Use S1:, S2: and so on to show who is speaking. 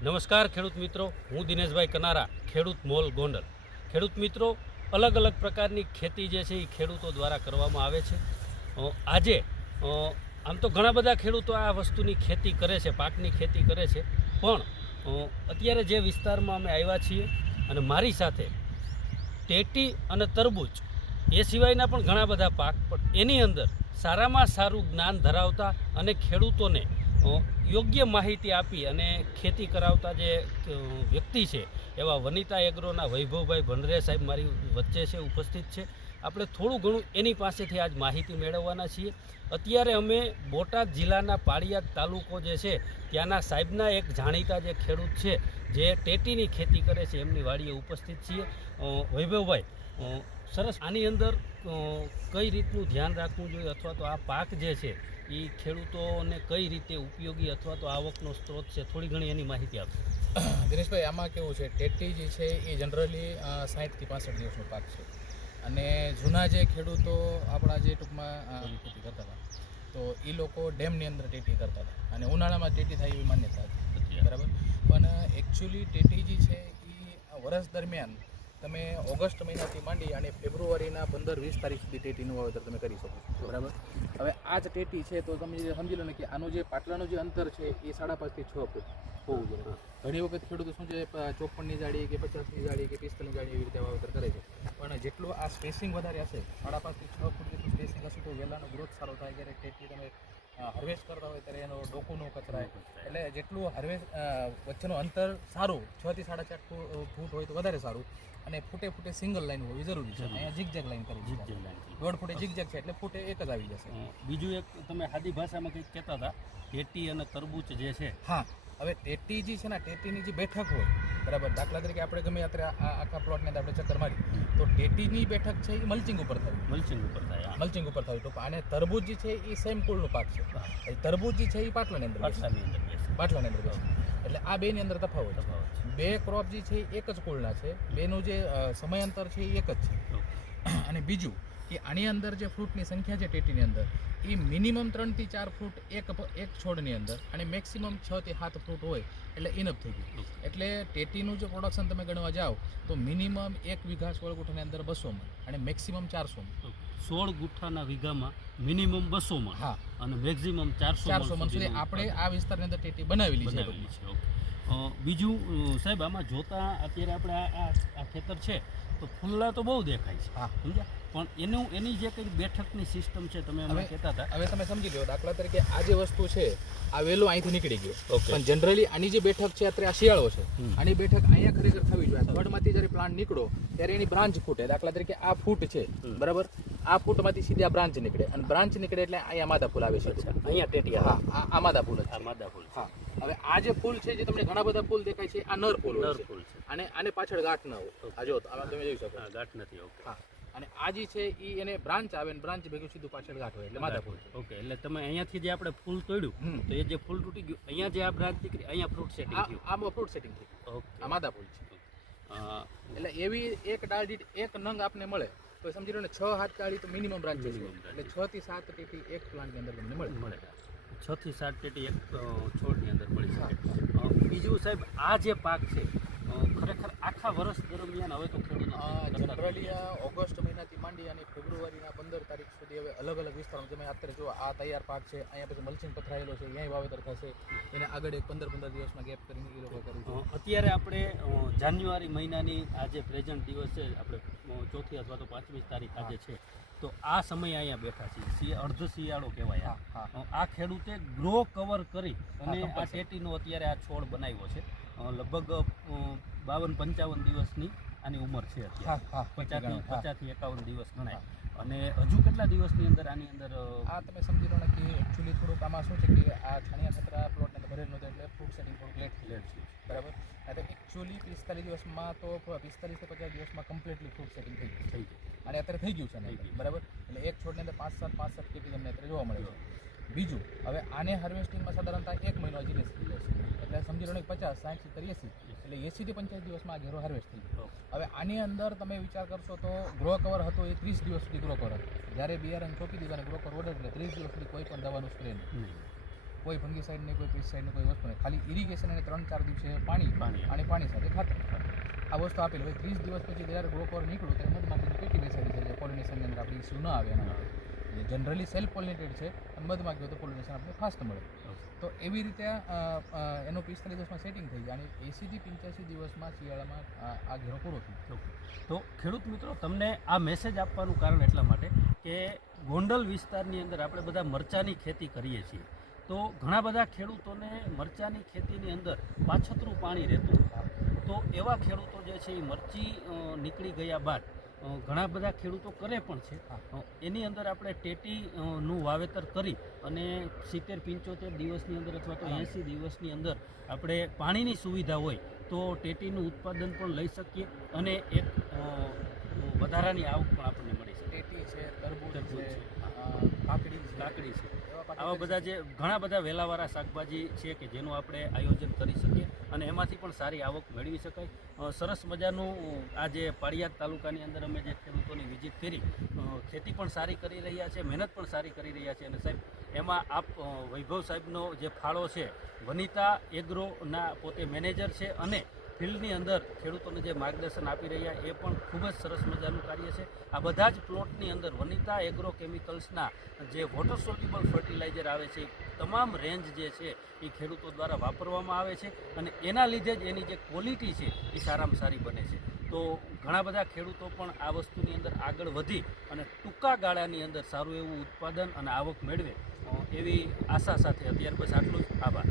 S1: નમસ્કાર ખેડૂત મિત્રો, હું દિનેશભાઈ કનારા, ખેડૂત મોલ ગોંડલ. ખેડૂત મિત્રો, અલગ અલગ પ્રકારની ખેતી જે છે એ ખેડૂતો દ્વારા કરવામાં આવે છે. આજે આમ તો ઘણા બધા ખેડૂતો આ વસ્તુની ખેતી કરે છે, પાકની ખેતી કરે છે, પણ અત્યારે જે વિસ્તારમાં અમે આવ્યા છીએ અને મારી સાથે ટેટી અને તરબૂચ, એ સિવાયના પણ ઘણા બધા પાક, પણ એની અંદર સારામાં સારું જ્ઞાન ધરાવતા અને ખેડૂતોને યોગ્ય માહિતી આપી અને ખેતી કરાવતા જે વ્યક્તિ છે, એવા વનિતા એગ્રોના વૈભવભાઈ ભંડરે સાહેબ મારી વચ્ચે છે, ઉપસ્થિત છે. આપણે થોડું ઘણું એની પાસેથી આજ માહિતી મેળવવાના છીએ. અત્યારે અમે બોટાદ જિલ્લાના પાળિયાદ તાલુકો જે છે, ત્યાંના સાહેબના એક જાણીતા જે ખેડૂત છે, જે ટેટીની ખેતી કરે છે, એમની વાડીએ ઉપસ્થિત છીએ. વૈભવભાઈ સરસ. આની અંદર કઈ રીતનું ધ્યાન રાખવું જોઈએ? અથવા તો આ પાક જે છે એ ખેડૂતોને કઈ રીતે ઉપયોગી અથવા તો આવકનો સ્ત્રોત છે થોડી ઘણી એની માહિતી આપો
S2: દિનેશભાઈ આમાં કેવું છે? ટેટી જે છે એ જનરલી સાહીઠથી પાસઠ દિવસનો પાક છે. અને જૂના જે ખેડૂતો આપણા જે ટૂંકમાં ખેતી કરતા હતા. તો એ લોકો ડેમની અંદર ટેટી કરતા હતા. અને ઉનાળામાં ટેટી થાય એવી માન્યતા હતી. બરાબર. પણ એકચ્યુઅલી ટેટી જે છે એ વર્ષ દરમિયાન તમે ઓગસ્ટ મહિનાથી માંડી અને ફેબ્રુઆરીના પંદર વીસ તારીખ સુધી ટેટીનું વાવેતર તમે કરી શકો છો. બરાબર. હવે આ જ ટેટી છે તો તમે સમજી લો ને કે આનું જે પાટલાનું જે અંતર છે એ સાડા પાંચથી છ ફૂટ હોવું જોઈએ. ઘણી વખત ખેડૂતો શું છે ચોપનની જાળી કે પચાસની જાળી કે પિસ્તાલીસ જાળી એવી રીતે વાવેતર કરે છે. પણ જેટલું આ સ્પેસિંગ વધારે હશે સાડા પાંચથી છ ફૂટ જેટલું સ્પેસિંગ હશે તો વેલાનો ગ્રોથ સારો થાય. જ્યારે ટેટી તમે હાર્વેસ્ટ કરતા હોય ત્યારે એનો ડોકુનો કચરાય એટલે જેટલું હાર્વેસ્ટ વચ્ચેનું અંતર સારું છ થી સાડા ચાર ફૂટ હોય તો વધારે સારું. અને ફૂટે ફૂટે સિંગલ લાઈન હોવી જરૂરી છે. અહીંયા ઝીગઝેગ લાઈન કરી
S1: જીત લાઈન
S2: દોઢ ફૂટે ઝીગઝેગ છે એટલે ફૂટે એક જ આવી જશે.
S1: બીજું એક તમે સાદી ભાષામાં કંઈક કહેતા હતા ઘેટી અને તરબૂચ જે છે
S2: હા. હવે ટેટી જે છે ને ટેટીની જે બેઠક હોય બરાબર દાખલા તરીકે આપણે ગમે અત્યારે આ આખા પ્લોટને અંદર આપણે ચક્કર મારી તો ટેટીની બેઠક છે એ મલ્ચિંગ ઉપર થાય.
S1: મલ્ચિંગ ઉપર થાય.
S2: મલ્ચિંગ ઉપર થાય તો અને તરબૂજ જે છે એ સેમ કુળનો પાક છે. એ તરબૂચ જે છે એ પાટલાની અંદર
S1: પાટલાની અંદર
S2: પાટલાની અંદર. એટલે આ બેની અંદર તફાવત છે. બે ક્રોપ જે છે એક જ કુળના છે. બેનું જે સમયાંતર છે એ એક જ છે. અને બીજું કે આની અંદર જે ફ્રૂટની સંખ્યા છે ટેટીની અંદર એ મિનિમમ ત્રણથી ચાર ફ્રૂટ એક એક છોડની અંદર અને મેક્સિમમ છ થી સાત ફ્રૂટ હોય એટલે ઇનફ થઈ ગયું. એટલે ટેટીનું જે પ્રોડક્શન તમે ગણવા જાઓ તો મિનિમમ એક વીઘા સોળ ગુઠાની અંદર બસોમાં અને મેક્સિમમ ચારસો મણ.
S1: સોળ ગુઠ્ઠાના વીઘામાં મિનિમમ બસોમાં
S2: હા.
S1: અને મેક્સિમમ ચારસો
S2: ચારસો મણ સુધી આપણે આ વિસ્તારની અંદર ટેટી બનાવેલી છે
S1: બીજું સાહેબ આમાં જોતા અત્યારે આપણે આ ખેતર છે તો ફૂલ્લા તો બહુ દેખાય છે.
S2: હા.
S1: સમજ્યા? પણ એનું એની જે કંઈક બેઠકની સિસ્ટમ છે તમે
S2: અમે
S1: કહેતા હતા.
S2: હવે તમે સમજી લો દાખલા તરીકે આ જે વસ્તુ છે આ વેલો અહીંથી નીકળી ગયો. પણ જનરલી આની જે બેઠક છે અત્યારે આ શિયાળો છે. આની બેઠક અહીંયા ખરેખર થવી જોઈએ. થડમાંથી જ્યારે પ્લાન્ટ નીકળો ત્યારે એની બ્રાન્ચ ફૂટે દાખલા તરીકે આ ફૂટ છે બરાબર? આ ફૂટમાંથી સીધી આ બ્રાન્ચ નીકળે. અને બ્રાન્ચ નીકળે એટલે અહીંયા માદા ફૂલ આવે છે.
S1: અહીંયા ટેટિયા.
S2: હા આ માદા ફૂલ
S1: આ માદા ફૂલ
S2: હા. હવે આ જે ફૂલ છે જે તમને ઘણા બધા ફૂલ દેખાય છે આ નર ફૂલ
S1: નર ફૂલ છે.
S2: અને આને પાછળ ગાંઠ ન હોય. આ જો તમે જોઈ શકો
S1: ગાંઠ નથી ઓકે
S2: હા. અને આ જે છે એ એને બ્રાન્ચ આવે ને બ્રાન્ચ ભેગું સીધું પાછળ ગાંઠ હોય એટલે માદા ફૂલ
S1: ઓકે એટલે તમે અહીંયાથી જે આપણે ફૂલ તોડ્યું. તો એ જે ફૂલ તૂટી ગયું અહીંયા જે આ બ્રાન્ચ નીકળી અહીંયા ફ્રૂટ સેટિંગ થયું.
S2: આમાં ફ્રૂટ સેટિંગ થયું.
S1: ઓકે.
S2: આ માદા ફૂલ છે એટલે એવી એક ડાળ દીઠ એક નંગ આપને મળે તો સમજી લો ને છ હાથ કાઢી તો મિનિમમ બ્રાન્ચ છે. એટલે છ થી સાત ટેટી એક પ્લાન્ટની અંદર તમને મળે.
S1: મળે. છ થી સાત પેટી એક છોડની અંદર મળી શકે. બીજું સાહેબ આ જે પાક છે ખરેખર આખા વર્ષ દરમિયાન હવે તો
S2: જનરલી ઓગસ્ટ મહિનાથી માંડી અને ફેબ્રુઆરીના પંદર તારીખ સુધી હવે અલગ અલગ વિસ્તારમાં જેમાં અત્યારે જો આ તૈયાર પાક છે અહીંયા પછી મલ્ચિંગ પથરાયેલો છે અહીંયા વાવેતર થશે. એને આગળ એક પંદર પંદર દિવસમાં ગેપ કરીને એ લોકો કર્યું
S1: અત્યારે આપણે જાન્યુઆરી મહિનાની આજે પ્રેઝન્ટ દિવસ છે આપણે ચોથી અથવા તો પાંચમી તારીખ આજે છે તો આ સમય અહીંયા બેઠા છે અર્ધ શિયાળો કહેવાય આ.
S2: હા હા.
S1: આ ખેડૂતે ગ્રો કવર કરી અને આ શેટીનો અત્યારે આ છોડ બનાવ્યો છે. લગભગ બાવન પંચાવન દિવસની આની ઉંમર છે પચાસ
S2: હા હા.
S1: પચાસથી એકાવન દિવસ ગણાય. અને હજુ કેટલા દિવસની અંદર આની અંદર
S2: આ તમે સમજી લો ને કે એકચ્યુઅલી થોડુંક આમાં શું છે કે આ છાણિયા ખતરા પ્લોટને ભરેલ નહોતો એટલે ફ્રૂટ સેટિંગ થોડુંક લેટ
S1: લેટ છે
S2: બરાબર? તો એકચ્યુઅલી પિસ્તાલીસ દિવસમાં તો પિસ્તાલીસથી પચાસ દિવસમાં કમ્પ્લીટલી ફ્રૂટ સેટિંગ થઈ ગયું.
S1: થઈ ગયું.
S2: અને અત્યારે થઈ ગયું છે બરાબર? એટલે એક છોડની અંદર પાંચ સાત પાંચ સાત કેટી તમને અત્યારે જોવા મળે છે. બીજું હવે આને હાર્વેસ્ટિંગમાં સાધારણતા એક મહિનો હજી રહેશે એટલે સમજી લો પચાસ સાઠ સિત્તેર એસી. એટલે એસીથી થી દિવસમાં આ ઘેરો હાર્વેસ્ટ થઈ ગયો. હવે આની અંદર તમે વિચાર કરશો તો ગ્રો કવર હતો એ ત્રીસ દિવસ સુધી ગ્રો કવર જ્યારે બિયારણ ચોપી દીધું અને ગ્રો કવર ઓર્ડર એટલે ત્રીસ દિવસ સુધી કોઈ પણ દવાનું સ્પ્રે નહીં. કોઈ ફંગીસાઇડ નહીં કોઈ પેસ્ટિસાઇડ નહીં કોઈ વસ્તુ નહીં. ખાલી ઇરિગેશન અને ત્રણ ચાર દિવસે પાણી
S1: પાણી.
S2: અને પાણી સાથે ખાતર. આ વસ્તુ આપેલી. હવે ત્રીસ દિવસ પછી જ્યારે ગ્રો કવર નીકળ્યું ત્યારે મધમાખીની પેટી બેસાડી છે પોલિનેશનની અંદર આપણી ઇસ્યુ ન આવે એના જનરલી સેલ્ફ પોલિનેટેડ છે અને ગયો તો પોલિનેશન આપણે ફાસ્ટ મળે તો એવી રીતે એનું પિસ્તાલીસ દિવસમાં સેટિંગ થઈ જાય અને એંસીથી પંચ્યાસી દિવસમાં શિયાળામાં આ ઘેરો પૂરો થઈ.
S1: તો ખેડૂત મિત્રો તમને આ મેસેજ આપવાનું કારણ એટલા માટે કે ગોંડલ વિસ્તારની અંદર આપણે બધા મરચાની ખેતી કરીએ છીએ તો ઘણા બધા ખેડૂતોને મરચાની ખેતીની અંદર પાછતરું પાણી રહેતું. તો એવા ખેડૂતો જે છે એ મરચી નીકળી ગયા બાદ ઘણા બધા ખેડૂતો કરે પણ છે. એની અંદર આપણે ટેટીનું વાવેતર કરી અને સિત્તેર પંચોતેર દિવસની અંદર અથવા તો એંસી દિવસની અંદર આપણે પાણીની સુવિધા હોય તો ટેટીનું ઉત્પાદન પણ લઈ શકીએ અને એક વધારાની આવક પણ આપણને મળી શકે.
S2: ટેટી છે તરબૂચ છે કાકડી છે.
S1: કાકડી છે. આવા બધા જે ઘણા બધા વેલાવાળા શાકભાજી છે કે જેનું આપણે આયોજન કરી શકીએ અને એમાંથી પણ સારી આવક મેળવી શકાય. સરસ મજાનું આ જે પાળિયાદ તાલુકાની અંદર અમે જે ખેડૂતોની વિઝિટ કરી ખેતી પણ સારી કરી રહ્યા છે, મહેનત પણ સારી કરી રહ્યા છે અને સાહેબ, એમાં આપ વૈભવ સાહેબનો જે ફાળો છે, વનિતા એગ્રોના પોતે મેનેજર છે અને ફિલ્ડની અંદર ખેડૂતોને જે માર્ગદર્શન આપી રહ્યા, એ પણ ખૂબ જ સરસ મજાનું કાર્ય છે. આ બધા જ પ્લોટની અંદર વનિતા એગ્રો કેમિકલ્સના જે વોટર સોલ્યુબલ ફર્ટિલાઇઝર આવે છે તમામ રેન્જ જે છે, એ ખેડૂતો દ્વારા વાપરવામાં આવે છે અને એના લીધે જ એની જે ક્વોલિટી છે, એ સારામાં સારી બને છે. તો ઘણા બધા ખેડૂતો પણ આ વસ્તુની અંદર આગળ વધી અને ટૂંકા ગાળાની અંદર સારું એવું ઉત્પાદન અને આવક મેળવે એવી આશા સાથે અત્યાર બસ આટલું જ. આભાર.